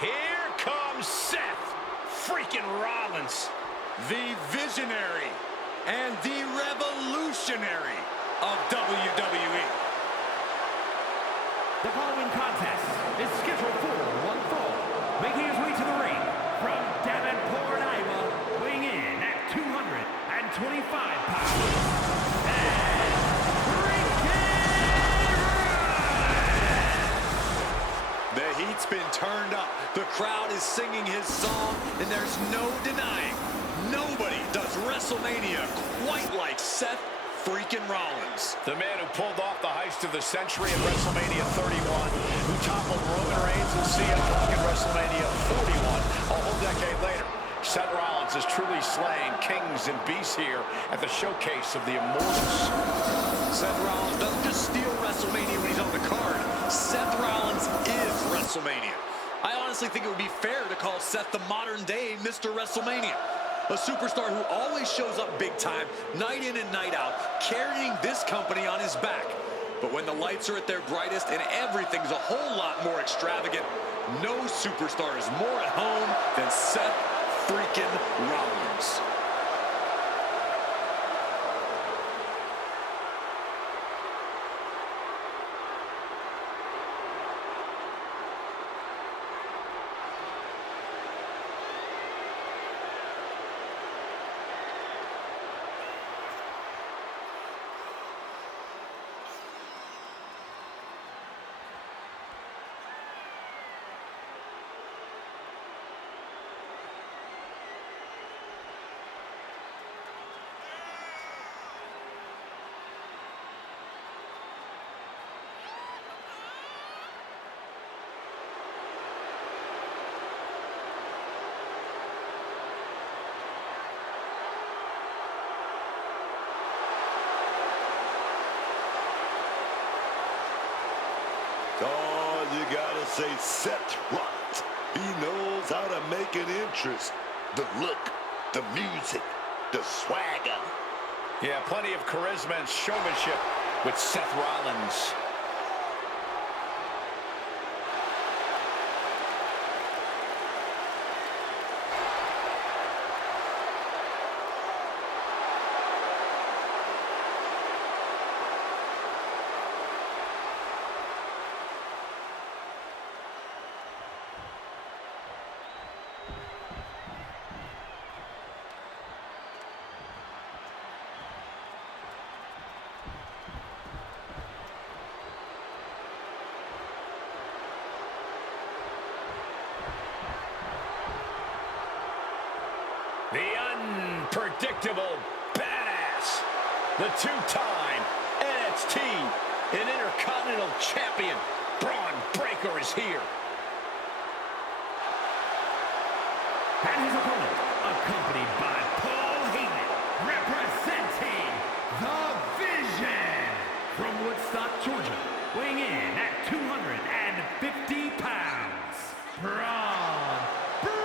Here comes Seth Freakin Rollins, the visionary and the revolutionary of WWE. The following contest is scheduled for one fall. Making his way to the ring from Davenport, Iowa, weighing in at 225 pounds. And The heat's been turned up. The crowd is singing his song, and there's no denying. Nobody does WrestleMania quite like Seth Freakin Rollins. The man who pulled off the heist of the century at WrestleMania 31, who toppled Roman Reigns and CM Punk at WrestleMania 41, a whole decade later. Seth Rollins is truly slaying kings and beasts here at the showcase of the Immortals. Seth Rollins doesn't just steal WrestleMania when he's on the card. Seth Rollins is WrestleMania. I honestly think it would be fair to call Seth the modern-day Mr. WrestleMania. A superstar who always shows up big time, night in and night out, carrying this company on his back. But when the lights are at their brightest and everything's a whole lot more extravagant, no superstar is more at home than Seth Freakin Rollins. Oh, you gotta say Seth Rollins. He knows how to make an interest. The look, the music, the swagger. Yeah, plenty of charisma and showmanship with Seth Rollins. The unpredictable badass, the two-time NXT and Intercontinental Champion, Bron Breakker is here. And his opponent, accompanied by Paul Heyman, representing The Vision from Woodstock, Georgia, weighing in at 250 pounds, Bron Breakker.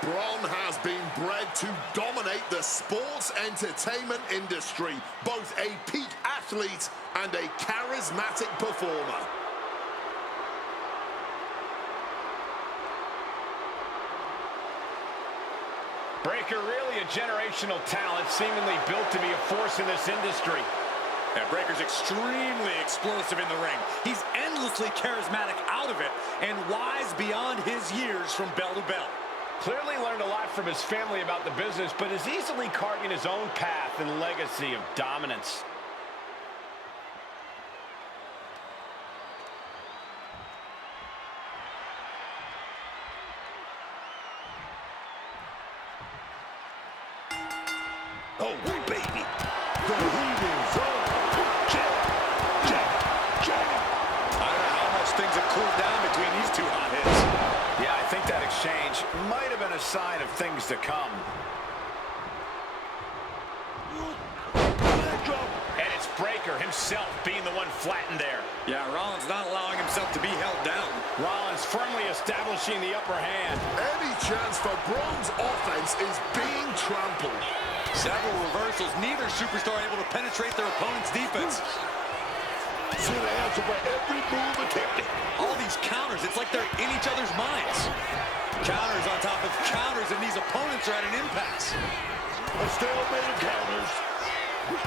Bron has been bred to dominate the sports entertainment industry, both a peak athlete and a charismatic performer. Breakker really a generational talent, seemingly built to be a force in this industry. And Breakker's extremely explosive in the ring. He's endlessly charismatic out of it and wise beyond his years from bell to bell. Clearly learned a lot from his family about the business, but is easily carving his own path and legacy of dominance. Oh, baby. The heat is on. Jack. I don't know how much things have cooled down between these two hot hits. Yeah, I think that exchange might have been a sign of things to come. And it's Breakker himself being the one flattened there. Yeah, Rollins not allowing himself to be held down. Rollins firmly establishing the upper hand. Any chance for Bron's offense is being trampled. Several reversals, neither superstar able to penetrate their opponent's defense. See the answer for every move attempted. All these counters A stalemate of counters.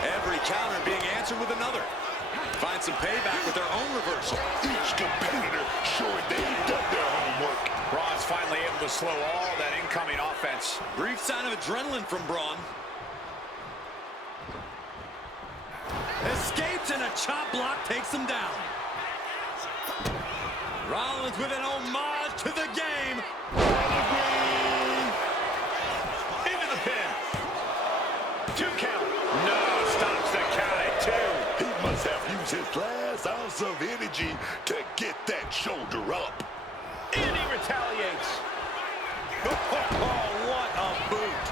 Every counter being answered with another. Find some payback with their own reversal. Each competitor showing they've done their homework. Bron's finally able to slow all that incoming offense. Brief sign of adrenaline from Bron. Escapes and a chop block takes him down. Rollins with an homage to the game. Into the pin. 2 count. No, stops the count at 2. He must have used his last ounce of energy to get that shoulder up. And he retaliates. Oh, what a boot.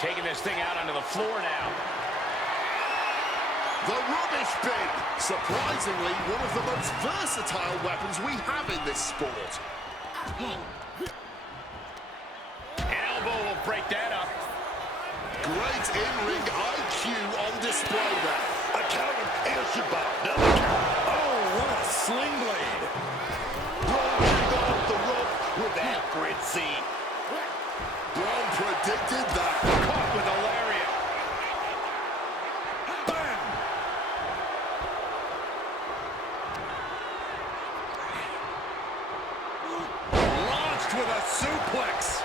Taking this thing out onto the floor now. The rubbish bin. Surprisingly, one of the most versatile weapons we have in this sport. Elbow will break that up. Great in-ring IQ on display there. A counter answered by another counter. Oh, what a sling blade. Rolling off the rope with accuracy. Bron predicted that. Caught with a lariat. Bam! Launched with a suplex.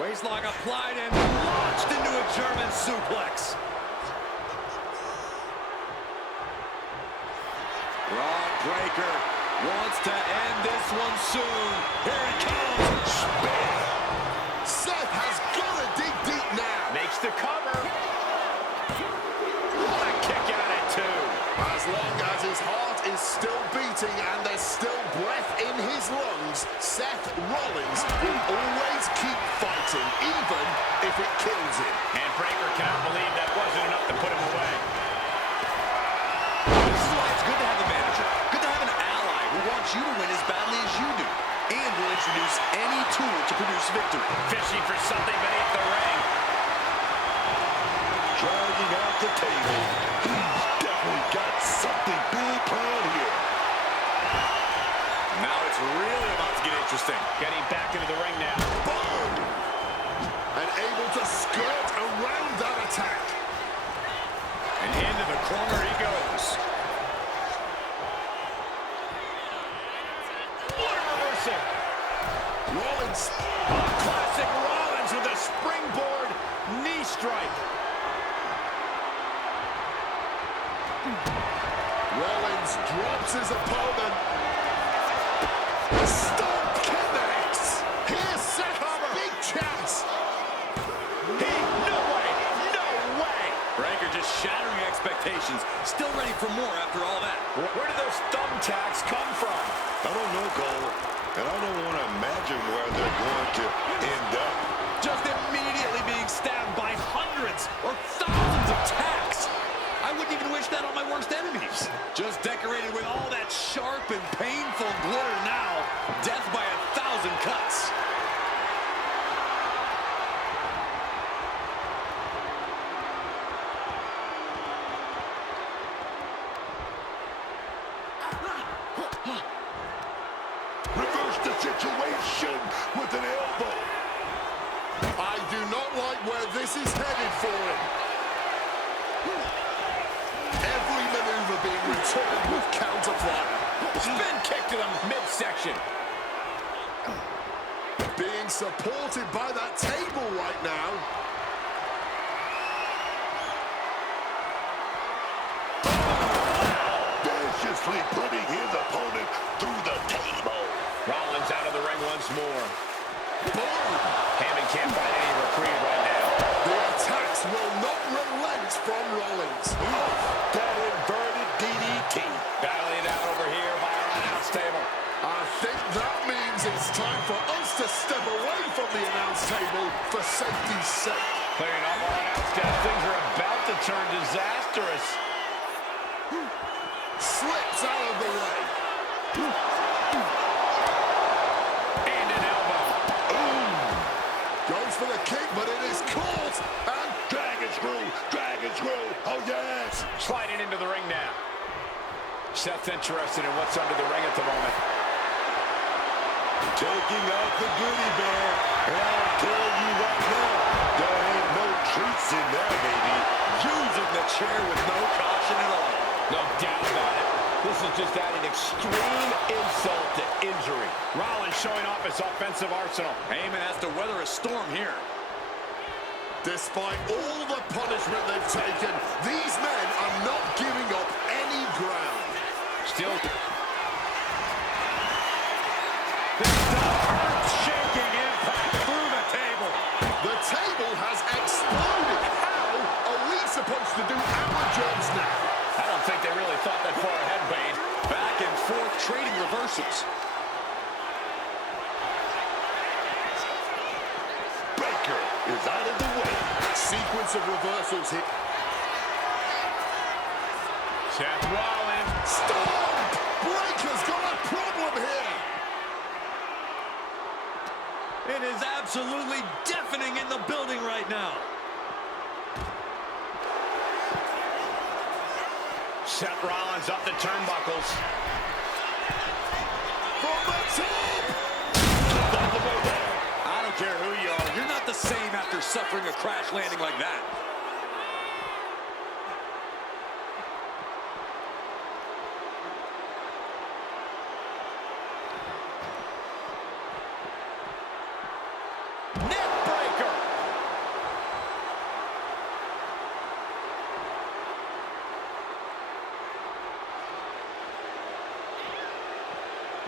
Waistlock applied and launched into a German suplex. Bron Breaker wants to end this one soon. Here it comes. Spin. Seth has got to dig deep now. Makes the cover. What a kick out at 2. As long as his heart is still beating and there's still breath in his lungs, Seth Rollins will always keep fighting, even if it kills him. And Breaker cannot believe that wasn't enough to put him away. This is why it's good to have a manager. Good to have an ally who wants you to win as badly as you do. And will introduce any tool to produce victory. Fishing for something beneath the ring. Dragging out the table. He's definitely got something big planned here. Now it's really about to get interesting. Getting back into the ring now. Boom! And able to skirt around that attack. And into the corner he goes. What a reversal. Rollins. Classic Rollins with a springboard knee strike. Rollins drops his opponent. Stomp connects. Here's Seth's big chance. No way. No way. Breaker just shattering expectations. Still ready for more after all that. Where did those thumbtacks come from? I don't know, Cole. And I don't want to imagine where they're going to end up. Just immediately being stabbed by hundreds or thousands of tacks. I wouldn't even wish that on my worst enemies. Just decorated with all that sharp and painful glitter now. Death by 1,000 cuts. Reverse the situation with an elbow. I do not like where this is headed for him. Every maneuver being returned with counterfire. Spin kick to the midsection. Being supported by that table right now. Viciously putting his opponent through the table. Rollins out of the ring once more. Boom! Hammond can't find any reprieve right now. The attacks will not relent from Rollins. That inverted DDT. Battling it out over here by our announce table. I think that means it's time for us to step away from the announce table for safety's sake. Clearing up our announce desk. Things are about to turn disastrous. Slips out of the way. And an elbow. Goes for the kick, but it is caught. And dragon screw, dragon screw. Oh, yes. Sliding into the ring now. Seth's interested in what's under the ring at the moment. Taking out the goodie bag. And I'll tell you right now, there ain't no treats in there, baby. Using the chair with no caution at all. No doubt about it. This is just adding extreme insult to injury. Rollins showing off his offensive arsenal. Heyman has to weather a storm here. Despite all the punishment they've taken, these men are not giving up any ground. Still. Earth-shaking impact through the table. The table has exploded. How are we supposed to do our jobs now? I don't think they really thought that far ahead, Wade. Back and forth trading reversals. Breaker is out of the way. Sequence of reversals here. Seth Rollins. Stop! Breaker's got a problem here. It is absolutely deafening in the building right now. Seth Rollins up the turnbuckles. From the top! All the way down. I don't care who you are. You're not the same after suffering a crash landing like that. Neckbreaker.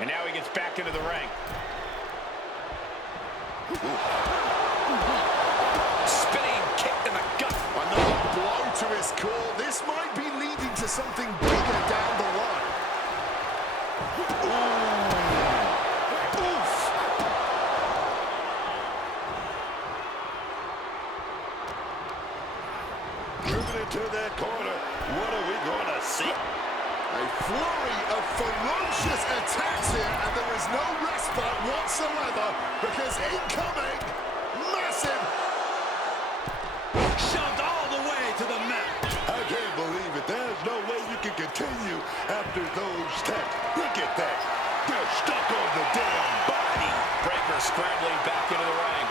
And now he gets back into the ring. Spinning kick in the gut. Another blow to his core. This might be leading to something bigger down the line. Ooh. Oof. Driven into that corner. What are we going to see? A flurry of ferocious attacks here, and there is no respite whatsoever because incoming, massive. Shoved all the way to the mat. I can't believe it. There's no way you can continue after those taps. Look at that. They're stuck on the damn body. Breaker scrambling back into the ring.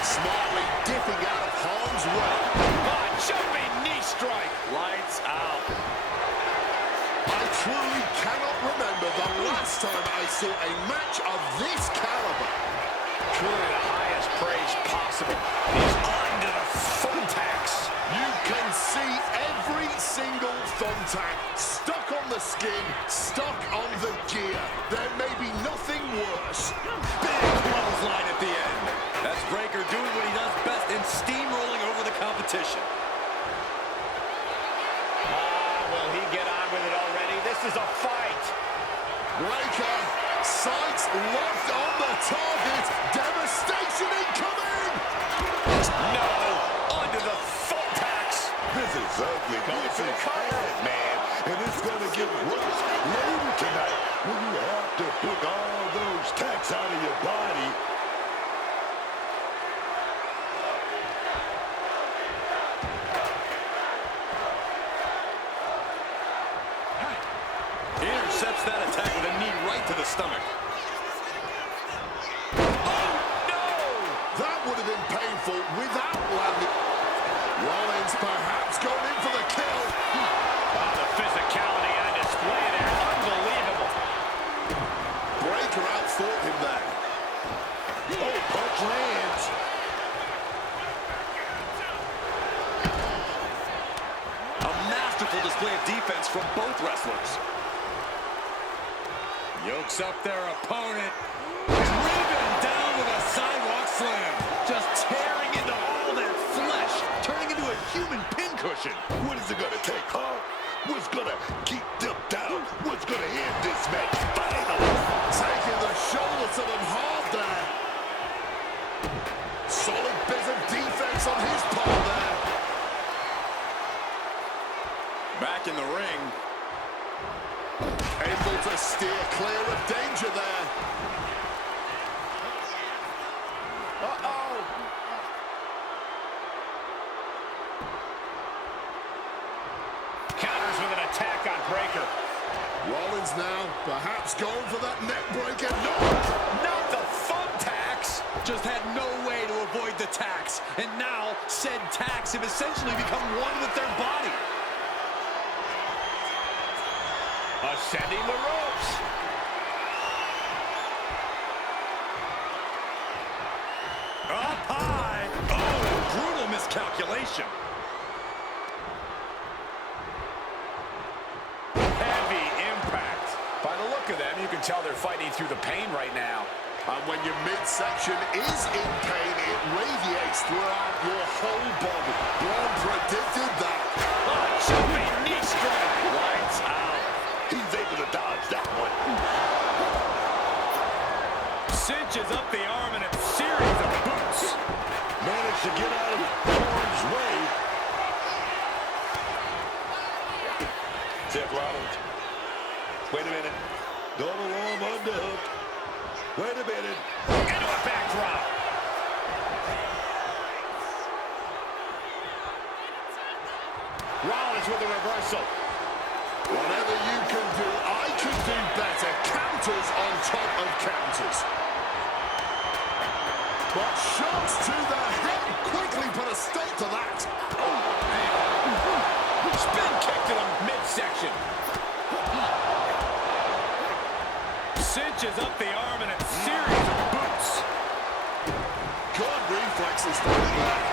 Smartly dipping out of harm's way. Jumping knee strike. Lights out. I truly cannot remember the last time I saw a match of this caliber. Truly the highest praise possible. He's under the thumbtacks. You can see every single thumbtack stuck on the skin, stuck on the gear. There may be nothing worse. Big clothesline at the end. That's Breaker doing what he does best in steamrolling over the competition. Will he get on with it already? This is a fight. Breaker, sights locked on the target. Devastation incoming. No, under the thumbtacks. This is ugly. This is bad, man. And it's going to get worse later tonight when you have to pick all those tacks out of your body. Intercepts that attack with a knee right to the stomach. Oh, no! That would have been painful without landing. Rollins perhaps going in for the kill. Oh, the physicality on display there. Unbelievable. Breaker outfought him there. Oh, punch lands. A masterful display of defense from both wrestlers. Yokes up their opponent. Driven down with a sidewalk slam. Just tearing into all that flesh. Turning into a human pincushion. What is it going to take, huh? What's going to keep them down? What's going to end this match? Finally. Taking the shoulder to them hard there. Solid bit of defense on his part there. Back in the ring. Able to steer clear of danger there. Uh-oh. Counters with an attack on Breaker. Rollins now, perhaps going for that neck breaker. No! No Just had no way to avoid the tax. And now, said tax have essentially become one with their body. Ascending the ropes. Up high. Oh, brutal miscalculation. Heavy impact. By the look of them, you can tell they're fighting through the pain right now. And when your midsection is in pain, it radiates throughout your whole body. Bron predicted that. Oh, jumping knee strike. Lights out. He's able to dodge that one. Cinches up the arm in a series of boots. Managed to get out of Bron's way. Seth Rollins. Wait a minute. Double arm underhook. Wait a minute. Into a backdrop. Rollins with a reversal. Whatever you can do, I can do better. Counters on top of counters. But shots to the head quickly put a stop to that. Spin kick to the midsection. Cinches up the arm in a series of boots. Good reflexes from the back.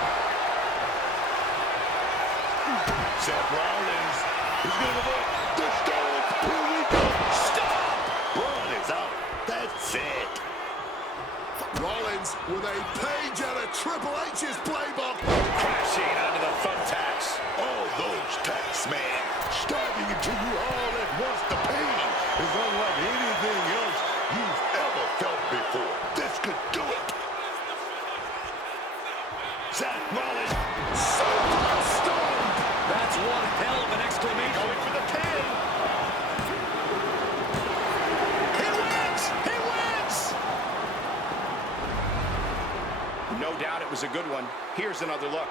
Seth Rollins. He's going to look. The stone. Here we go. Stop. Bron is out. That's it. Rollins with a page out of Triple H's playbook. Crashing onto the thumbtacks. All those tacks, man. Stabbing into you all at once. The pain is unlike anything else you've ever felt before. This could do it. Seth Rollins. Superstar. That's one hell of an exclamation. Going for the pin. He wins! He wins! No doubt it was a good one. Here's another look.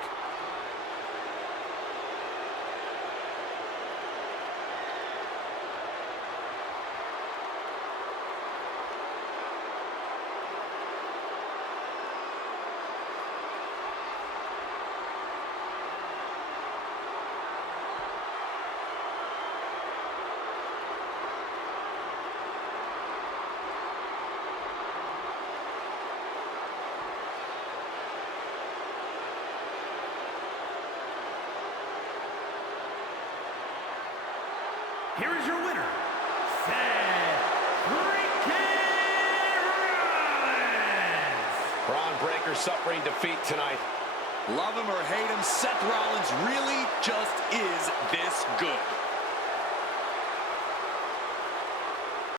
Here is your winner, Seth Freakin Rollins. Bron Breakker suffering defeat tonight. Love him or hate him, Seth Rollins really just is this good.